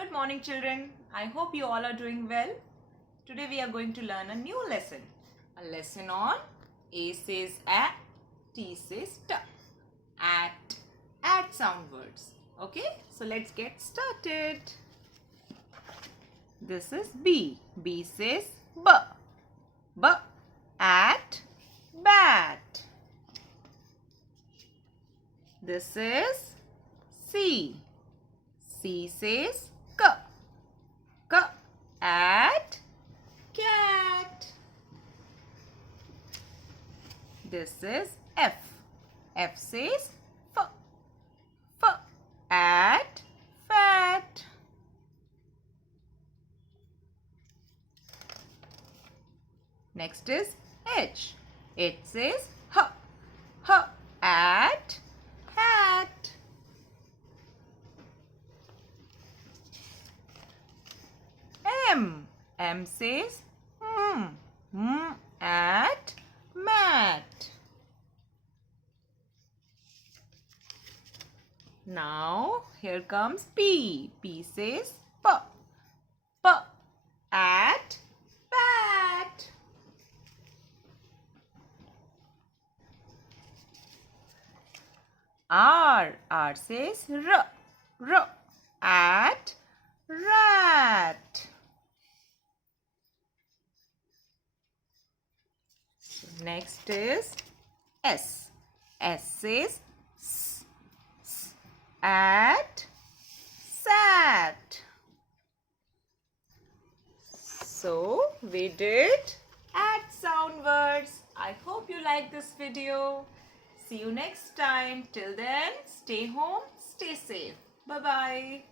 Good morning, children. I hope you all are doing well. Today we are going to learn a new lesson. A lesson on A says A, T says T. At sound words. Okay, so let's get started. This is B. B says B. B. At bat. This is C. C says K. K. At cat. This is F. F says F. F. At fat. Next is H. H says H. H. At hat. M. M says M. M. At mat. Now here comes P. P says P. P. At bat. R. R says R. R. At rat. Next is S. S says S. S. At sat. So we did at sound words. I hope you like this video. See you next time. Till then, stay home, stay safe. Bye-bye.